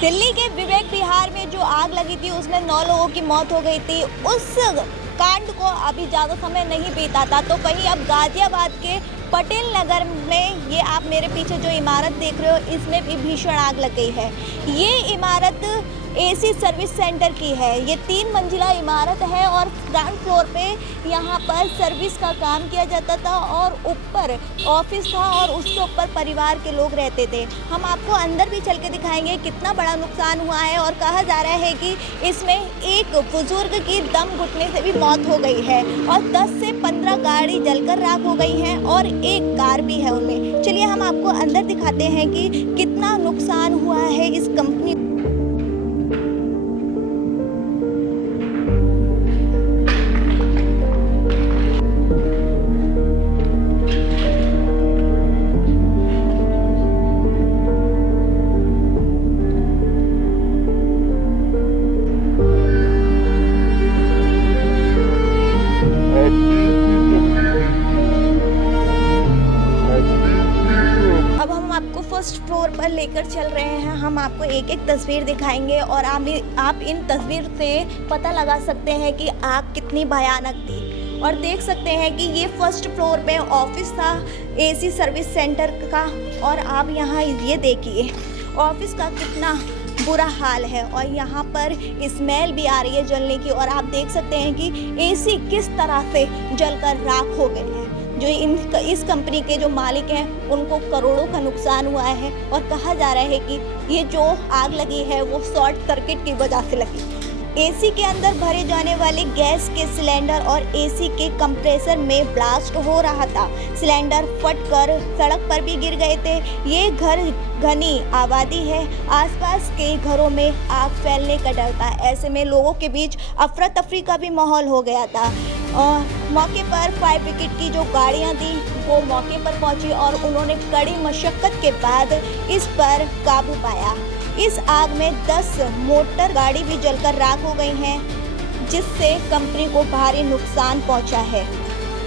दिल्ली के विवेक विहार में जो आग लगी थी उसमें 9 लोगों की मौत हो गई थी। उस कांड को अभी ज़्यादा समय नहीं बीता था, तो वहीं अब गाजियाबाद के पटेल नगर में ये आप मेरे पीछे जो इमारत देख रहे हो इसमें भी भीषण आग लग गई है। ये इमारत एसी सर्विस सेंटर की है। ये 3 मंजिला इमारत है और ग्राउंड फ्लोर पे यहाँ पर सर्विस का काम किया जाता था और ऊपर ऑफिस था और उसके ऊपर परिवार के लोग रहते थे। हम आपको अंदर भी चल के दिखाएंगे कितना बड़ा नुकसान हुआ है और कहा जा रहा है कि इसमें एक बुजुर्ग की दम घुटने से भी मौत हो गई है और 10 से 15 गाड़ी जलकर राख हो गई हैं और एक कार भी है उनमें। चलिए हम आपको अंदर दिखाते हैं कि कितना नुकसान हुआ है इस कंपनी। अब हम आपको फर्स्ट फ्लोर पर लेकर चल रहे हैं। हम आपको एक एक तस्वीर दिखाएंगे और आप इन तस्वीर से पता लगा सकते हैं कि आग कितनी भयानक थी। और देख सकते हैं कि ये फर्स्ट फ्लोर पे ऑफिस था एसी सर्विस सेंटर का और आप यहाँ ये देखिए ऑफिस का कितना बुरा हाल है और यहाँ पर स्मेल भी आ रही है जलने की। और आप देख सकते हैं कि एसी किस तरह से जलकर राख हो गए हैं। जो इस कंपनी के जो मालिक हैं उनको करोड़ों का नुकसान हुआ है और कहा जा रहा है कि ये जो आग लगी है वो शॉर्ट सर्किट की वजह से लगी। एसी के अंदर भरे जाने वाले गैस के सिलेंडर और एसी के कंप्रेसर में ब्लास्ट हो रहा था। सिलेंडर फटकर सड़क पर भी गिर गए थे। ये घर घनी आबादी है, आसपास के घरों में आग फैलने का डर था। ऐसे में लोगों के बीच अफरा तफरी का भी माहौल हो गया था और मौके पर फायर ब्रिगेड की जो गाड़ियां थी वो मौके पर पहुंची और उन्होंने कड़ी मशक्कत के बाद इस पर काबू पाया। इस आग में 10 मोटर गाड़ी भी जलकर राख हो गई हैं, जिससे कंपनी को भारी नुकसान पहुंचा है।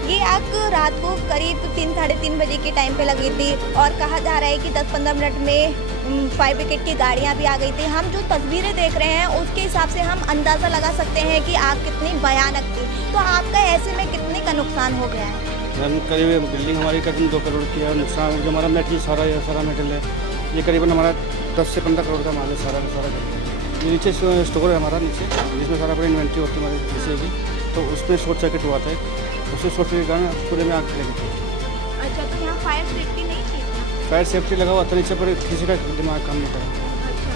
ये आग रात को करीब 3 साढ़े 3 बजे के टाइम पे लगी थी और कहा जा रहा है कि 10-15 मिनट में फायर ब्रिगेड की गाड़ियां भी आ गई थी। हम जो तस्वीरें देख रहे हैं उसके हिसाब से हम अंदाज़ा लगा सकते हैं कि आग कितनी भयानक थी। तो आपका ऐसे में कितने का नुकसान हो गया है? करीब बिल्डिंग हमारी करीब 2 करोड़ की है और नुकसान जो हमारा मेटेरियल सारा मेटेरियल है ये करीबन हमारा 10 से 15 करोड़ का माल है सारा का सारा। ये नीचे स्टोर है हमारा नीचे, जिसमें सारा अपनी इन्वेंट्री होती है हमारी नीचे की, तो उसमें शॉर्ट सर्किट हुआ था। उससे शॉर्ट सर्किट के कारण पूरे में आग लगी थी। अच्छा, तो यहाँ फायर सेफ्टी नहीं थी? फायर सेफ्टी लगा हुआ था नीचे, पर किसी का दिमाग काम नहीं करा। अच्छा,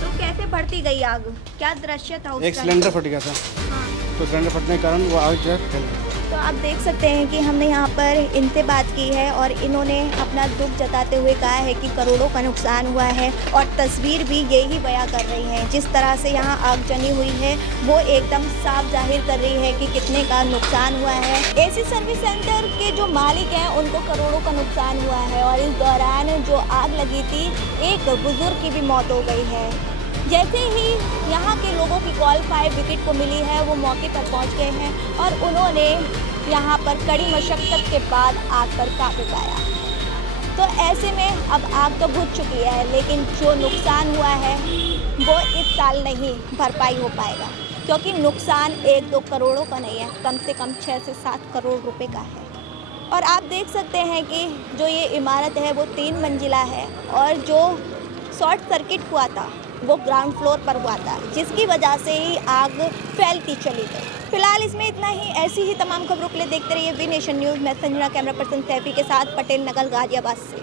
तो कैसे बढ़ती गई आग? क्या दृश्य था उसका? एक सिलेंडर फट गया था। हाँ। तो सिलेंडर फटने के कारण वो आग जो है फैल गई। तो आप देख सकते हैं कि हमने यहाँ पर इनसे बात की है और इन्होंने अपना दुख जताते हुए कहा है कि करोड़ों का नुकसान हुआ है और तस्वीर भी यही बयां कर रही है। जिस तरह से यहाँ आग जनी हुई है वो एकदम साफ जाहिर कर रही है कि कितने का नुकसान हुआ है। एसी सर्विस सेंटर के जो मालिक हैं उनको करोड़ों का नुकसान हुआ है और इस दौरान जो आग लगी थी एक बुजुर्ग की भी मौत हो गई है। जैसे ही यहाँ के लोगों की कॉल फायर ब्रिगेड को मिली है वो मौके पर पहुँच गए हैं और उन्होंने यहाँ पर कड़ी मशक्कत के बाद आग पर काबू पाया। तो ऐसे में अब आग तो बुझ चुकी है, लेकिन जो नुकसान हुआ है वो इस साल नहीं भरपाई हो पाएगा, क्योंकि नुकसान 1-2 करोड़ों का नहीं है, कम से कम 6 से 7 करोड़ रुपए का है। और आप देख सकते हैं कि जो ये इमारत है वो 3 मंजिला है और जो शॉर्ट सर्किट हुआ था वो ग्राउंड फ्लोर पर हुआ था, जिसकी वजह से ही आग फैलती चली गई। फिलहाल इसमें इतना ही। ऐसी ही तमाम खबरों के लिए देखते रहिए वी नेशन न्यूज़। मैं संजना, कैमरा पर्सन सैफी के साथ पटेल नगर गाजियाबाद से।